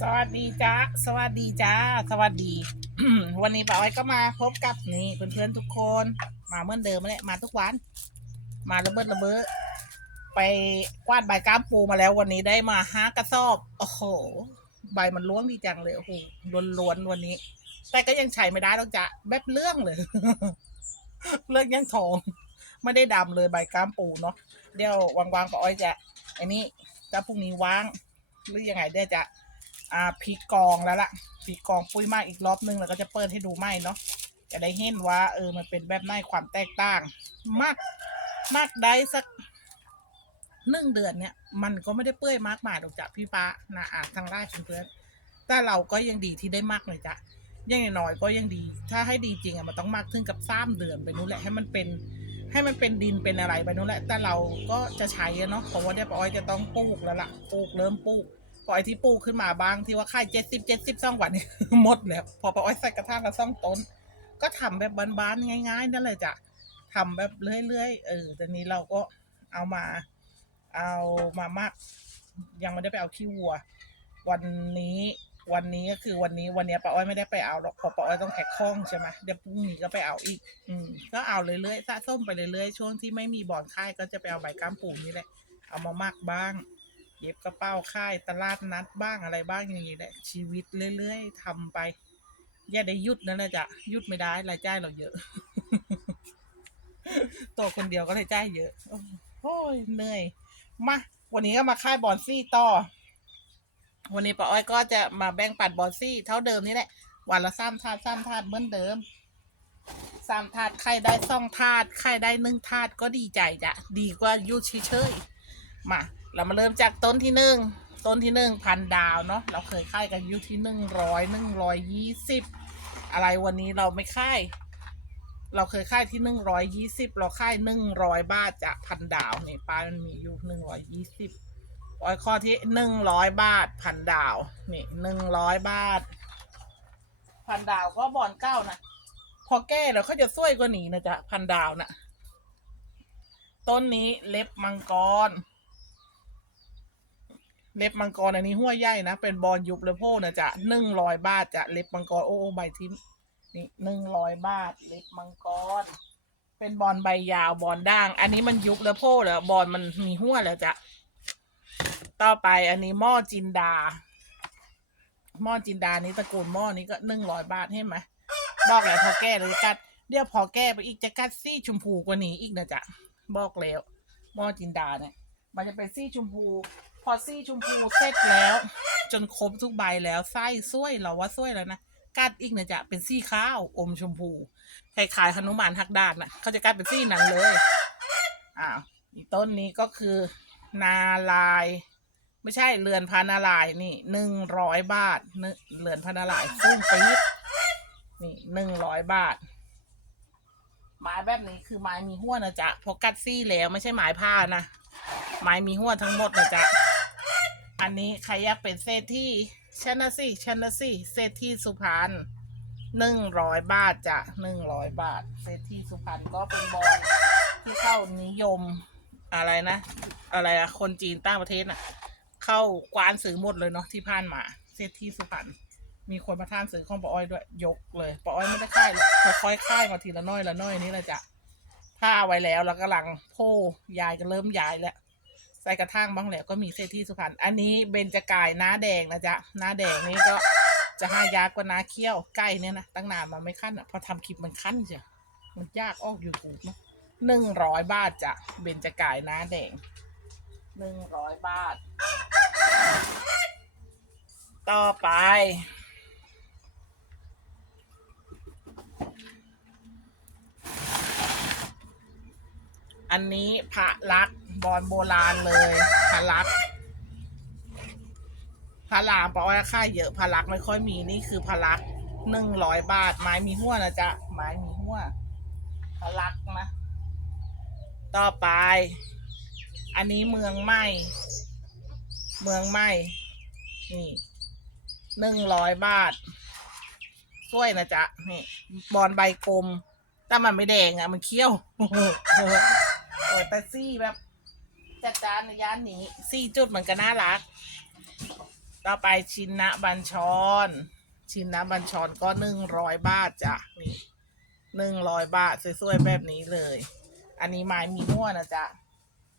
สวัสดีจ้าสวัสดีจ้าสวัสดี วันนี้ป้าอ้อยก็มาพบกับนี่เพื่อนๆทุกคน มาเหมือนเดิมมาเลยมาทุกวัน มาระเบิดระเบ้อไปกวาดใบก้ามปูมาแล้ววันนี้ได้มาห้ากระสอบโอ้โห ใบมันล้วงดีจังเลยโอ้โหล้วนๆวันนี้ แต่ก็ยังใช้ไม่ได้หรอกจ้ะแบบเรื่องเลยเรื่องยังทอง ไม่ได้ดำเลยใบก้ามปูเนาะเดี๋ยววางๆป้าอ้อยจะไอ้นี่ถ้าพรุ่งนี้ว่างหรือยังไงเดี๋ยวจะ อ่าพลิกกองแล้วล่ะพลิกกองปุ้ยมากอีกรอบนึงแล้วก็จะเปิดให้ดูไหมเนาะจะได้เห็นว่า เออมันเป็นแบบไหนความแตกต่าง มากมากได้สักหนึ่งเดือนเนี่ย มันก็ไม่ได้เปื่อยมากมายหรอกจ้ะพี่ป้านะอ่าทางไลน์เพื่อนแต่เราก็ยังดีที่ได้มากเลยจ้ะยังน้อยก็ยังดี ถ้าให้ดีจริงอะมันต้องมากถึงกับสามเดือนไปนู้นแหละให้มันเป็น ให้มันเป็นดินเป็นอะไรไปนู้นแหละ แต่เราก็จะใช้เนาะเพราะว่าเดี๋ยวป้าอ้อยจะต้องปลูกแล้วล่ะปลูกเริ่มปลูก ปล่อยที่ปูขึ้นมาบางที่ว่าค่ายเจ็ดสิบเจ็ดสิบสองวันนี้หมดแล้วพอปาอ้อยใส่กระถางละสองต้น ก็ทำแบบบานๆง่ายๆนั่นเลยจ้ะทำแบบเรื่อยๆเออแต่นี้เราก็เอามา เอามามักยังไม่ได้ไปเอาขี้วัว วันนี้วันนี้ก็คือวันนี้วันนี้ป้าอ้อยไม่ได้ไปเอาหรอกเพราะป้าอ้อยต้องแขกข้องใช่ไหมเดี๋ยวพรุ่งนี้ก็ไปเอาอีก อืมก็เอาเรื่อยๆสะสมไปเรื่อยๆช่วงที่ไม่มีบ่อนค่ายก็จะไปเอาใบก้ามปูนี่แหละเอามามักบ้าง เย็บกระเป๋าค่ายตลาดนัดบ้างอะไรบ้างอย่างนี้แหละชีวิตเรื่อยๆทำไป อย่าได้หยุดนั่นแหละจ้ะหยุดไม่ได้รายจ่ายเราเยอะตัวคนเดียวก็รายจ่ายเยอะโอ้ยเหนื่อยมาวันนี้ก็มาค่ายบอนซี่ต่อ วันนี้ป้าอ้อยก็จะมาแบ่งปัดบอนซี่เท่าเดิมนี่แหละวันละสามถาดสามถาดเหมือนเดิมสามถาดใครได้สองถาดใครได้หนึ่งถาดก็ดีใจจ้ะดีกว่ายุดเฉยๆมา เรามาเริ่มจากต้นที่หนึ่งต้นที่หนึ่งพันดาวเนาะเราเคยค่ายกันอยู่ที่หนึ่งร้อยหนึ่งร้อยยี่สิบอะไรวันนี้เราไม่ค่าย เราเคยค่ายที่หนึ่งร้อยยี่สิบเราค่ายหนึ่งร้อยบาทจากพันดาวนี่ปลายมันมีอยู่หนึ่งร้อยยี่สิบปอยข้อที่หนึ่งร้อยบาทพันดาวนี่หนึ่งร้อยบาท พันดาวก็บอลเก้านะพอแก้แล้วเขาจะช่วยกว่านี้นะจ๊ะพันดาวน่ะ ต้นนี้เล็บมังกร เล็บมังกรอันนี้หัวใหญ่นะ เป็นบอลยุบเลโพนะจะหนึ่งร้อยบาทจะเล็บมังกรโอ้โอ้ใบทิมนี่หนึ่งร้อยบาท เล็บมังกร เป็นบอลใบยาวบอลด่าง อันนี้มันยุบเลโพแล้วบอลมันมีหัวแล้วจะต่อไปอันนี้หม้อจินดาหม้อจินดานี้ตระกูลหม้อนี้ก็หนึ่งร้อยบาทเห็นไหมบอกแล้วพอแก้เลยกัดเดี๋ยวพอแก้ไปอีกจะกัดซี่ชมพูกว่านี้อีกนะจ๊ะบอกแล้วหม้อจินดาเนี่ย มันจะเป็นซี่ชมพู พอซี่ชมพูเสร็จแล้ว จนครบทุกใบแล้วไส้ส้วยเราว่าส้วยแล้วนะกัดอีกนะจ๊ะเป็นซี่ข้าวอมชมพูใคล้ายๆฮนุมานทักดานน่ะเขาจะกัดเป็นซี่นั้นเลยอ้าวต้นนี้ก็คือ นาลาย ไม่ใช่เรือนพานาลายนี่หนึ่งร้อยบาทเนเรือนพานาลายณ์ฟุ้งปี๊ดนี่หนึ่งร้อยบาทไม้แบบนี้คือไม้มีหัวนะจ๊ะพอกัดซี่แล้วไม่ใช่ไม้ผ้านะไม้มีหัวทั้งหมดนะจ๊ะ อันนี้ใครอยากเป็นเศรษฐีชนะสิชนะสิเศรษฐีสุพรรณหนึ่งร้อยบาทจ้ะหนึ่งร้อยบาท เศรษฐีสุพรรณก็เป็นบอลที่เข้านิยมอะไรนะ อะไรอะคนจีนต่างประเทศน่ะ เข้ากวานสื่อหมดเลยเนาะที่ผ่านมา เศรษฐีสุพรรณมีคนมาท่านสื่อของปออ้อยด้วยยกเลยปออ้อยไม่ได้ค่ายหรอกค่อยค่ายมาทีละน้อยละน้อยนี่แหละจ้ะผ้าไว้แล้วแล้วก็หลังโพยายก็เริ่มยายแล้ว ใส่กระทั่งบ้างแล้วก็มีเศรษฐีสุพรรณอันนี้เบญจกายหน้าแดงนะจ๊ะหน้าแดงนี่ก็จะห้ายากกว่าน้าเขี้ยวใกล้เนี่ยนะตั้งนานมาไม่ขั้นอะพอทำคลิปมันขั้นจ้ะมันยากออกยูทูบเนาะหนึ่งร้อยบาทจ้ะเบญจกายหน้าแดงหนึ่งร้อยบาท ต่อไป อันนี้พระลักษ์บอลโบราณเลยพระลักษ์พระรามปออ้อยค่าเยอะพระลักษ์ไม่ค่อยมีนี่คือพระลักษ์หนึ่งร้อยบาท ไม้มีหัวนะจ๊ะไม้มีหัวพระลักษ์นะต่อไป อันนี้เมืองใหม่เมืองใหม่นี่หนึ่งร้อยบาทช่วยนะจ๊ะนี่บอลใบกลมแต่มันไม่แดงอะมันเคี้ยว ออแต่ซี่แบบจัดจานในย่านนี้ซี่จุดมันก็น่ารัก ต่อไปชินนะบัญชร ชินนะบัญชรก็หนึ่งร้อยบาทจ้ะนี่หนึ่งร้อยบาทสวยๆแบบนี้เลย อันนี้ไม้มีหัวนะจ๊ะ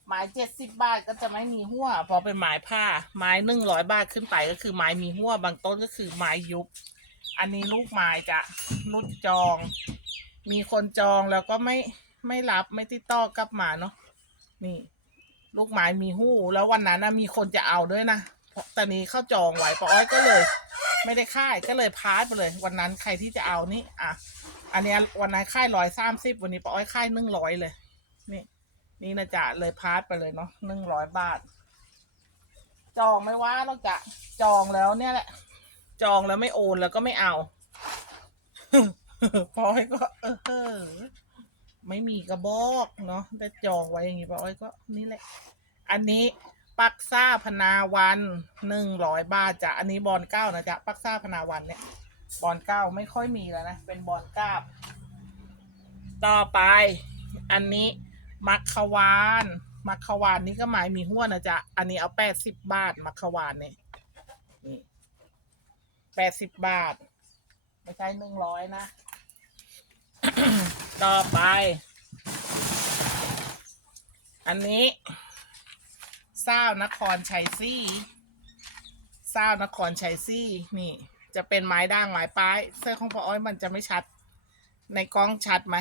ไม้เจ็ดสิบบาทก็จะไม่มีหัวเพราะเป็นไม้ผ้า ไม้หนึ่งร้อยบาทขึ้นไปก็คือไม้มีหัวบางต้นก็คือไม้ยุบ อันนี้ลูกไม้จะนุดจอง มีคนจองแล้วก็ไม่ ไม่รับไม่ติดต่อกลับมาเนาะนี่ ลูกไม้มีหู้ แล้ววันนั้นนะมีคนจะเอาด้วยนะเพราะตอนนี้เข้าจองไว้ป้าอ้อยก็เลย ไม่ได้ค่ายก็เลยพาสไปเลย วันนั้นใครที่จะเอานี่อะอันเนี้ยวันนั้นค่ายร้อยสามสิบวันนี้ป้าอ้อยค่ายหนึ่งร้อยเลย นี่ นี่นะจ๊ะเลยพาสไปเลยเนาะหนึ่งร้อยบาท จองไม่ว่าหรอกจ้ะจองแล้วเนี่ยแหละ จองแล้วไม่โอนแล้วก็ไม่เอาป้าอ้อยก็เออ ไม่มีกระบอกเนาะได้จองไว้อย่างงี้ป้าอ้อยก็นี่แหละ อันนี้ปักซ่าพนาวันหนึ่งร้อยบาทจ้ะอันนี้บอลเก้านะจ๊ะปักซ่าพนาวันเนี่ยบอลเก้าไม่ค่อยมีแล้วนะเป็นบอลเก้าต่อไป อันนี้มัคควานมัคควานนี่ก็หมายมีหัวนะจ๊ะอันนี้เอาแปดสิบบาทมัคควานเนี่ยนี่แปดสิบบาท ไม่ใช่หนึ่งร้อยนะ ต่อไป อันนี้เศร้านครชัยซี่เศร้านครชัยซี่นี่ จะเป็นไม้ด่างไม้ป้าย เสื้อของพ่ออ้อยมันจะไม่ชัด ในกล้องชัดไหม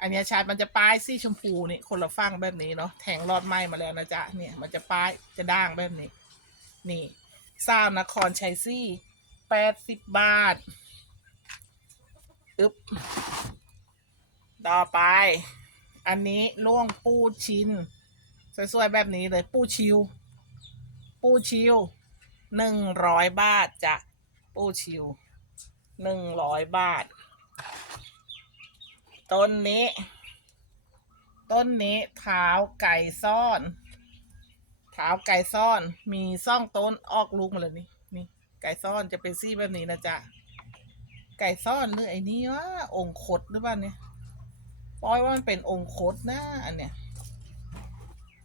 อันนี้ชัดมันจะป้ายสีชมพูนี่คนละฟังแบบนี้เนาะแทงรอดไหมมาแล้วนะจ๊ะเนี่ยมันจะป้ายจะด่างแบบนี้ นี่เศร้านครชัยซี่แปดสิบบาท อึบ ต่อไป อันนี้ล่วงปูชิน สวยๆ แบบนี้เลยปูชิว ปูชิวหนึ่งร้อยบาทจ้ะปูชิวหนึ่งร้อยบาท ต้นนี้ ต้นนี้เท้าไก่ซ่อนเท้าไก่ซ่อนมีซ่องต้นออกลูกมาเลยนี่นี่ไก่ซ่อนจะเป็นซี่แบบนี้นะจ๊ะไก่ซ่อนหรือไอ้นี่วะองค์คดหรือเปล่าเนี่ย ปอยว่ามันเป็นองค์คดนะอันเนี้ย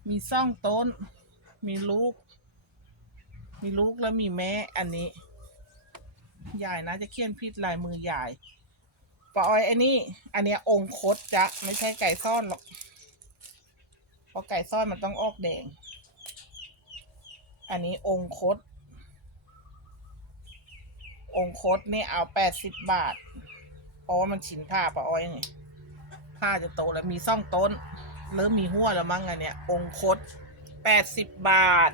มีซ่องต้น มีลูก มีลูกแล้วมีแม่อันนี้ใหญ่นะจะเขียนพิษลายมือใหญ่ปอยไอ้นี่อันเนี้ยองค์คดจะไม่ใช่ไก่ซ่อนหรอกเพราะไก่ซ่อนมันต้องออกแดง อันนี้องค์คดองค์คดนี่เอาแปดสิบบาทเพราะว่ามันฉินผ้าปะอ้อยไง ผ้าจะโตแล้วมีซ่องต้น เริ่มมีหัวแล้วมั้งอันเนี้ยองคตแปดสิบบาท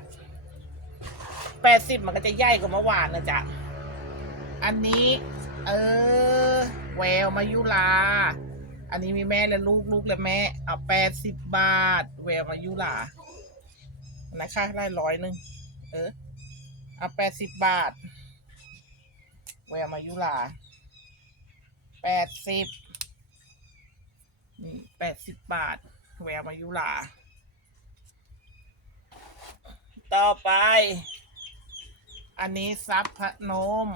แปดสิบมันก็จะใหญ่กว่าเมื่อวานนะจ๊ะ อันนี้ เออ แววมายุลา อันนี้มีแม่และลูกลูกและแม่ เอาแปดสิบบาท แววมายุลา นะคะได้ร้อยหนึ่งเออ เอาแปดสิบบาท แววมายุลาแปดสิบ นี่แปดสิบบาทแววมายุลา ต่อไป อันนี้ซับพระนม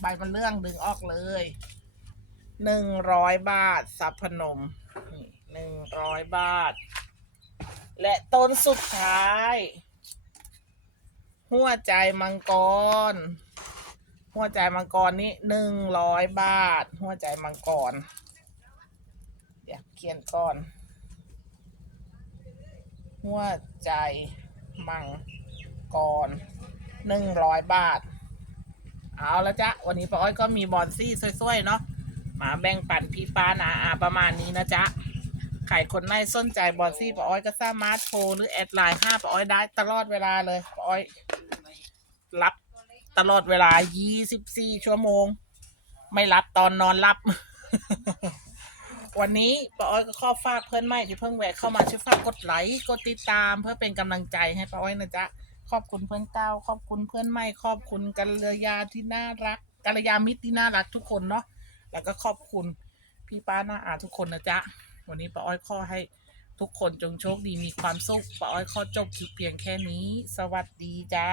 ใบมันเรื่องดึงออกเลยหนึ่งร้อยบาทซับพนมนี่หนึ่งร้อยบาท และต้นสุดท้าย หัวใจมังกร หัวใจมังกรนี่หนึ่งร้อยบาท หัวใจมังกร ขียนก่อน หัวใจมังกรหนึ่งร้อยบาท เอาละจ๊ะวันนี้ป้าอ้อยก็มีบอนซี่สวยๆ เนาะมาแบ่งปันพี่ป้านาอาประมาณนี้นะจ๊ะใครคนไหนสนใจบอนซี่ป้าอ้อยก็สามารถโทรหรือแอดไลน์ห้าป้าอ้อยได้ตลอดเวลาเลยป้าอ้อย รับตลอดเวลา 24 ชั่วโมง ไม่รับตอนนอนรับ วันนี้ป้าอ้อยก็ขอฝากเพื่อนใหม่ที่เพิ่งแวะเข้ามาช่วยฝากกดไลค์กดติดตามเพื่อเป็นกำลังใจให้ป้าอ้อยนะจ๊ะขอบคุณเพื่อนเก้าขอบคุณเพื่อนใหม่ขอบคุณกัลยาที่น่ารักกัลยามิตรที่น่ารักทุกคนเนาะแล้วก็ขอบคุณพี่ป้าน้าอาทุกคนนะจ๊ะวันนี้ป้าอ้อยขอให้ทุกคนจงโชคดีมีความสุขป้าอ้อยขอจบคลิปเพียงแค่นี้ สวัสดีจ้า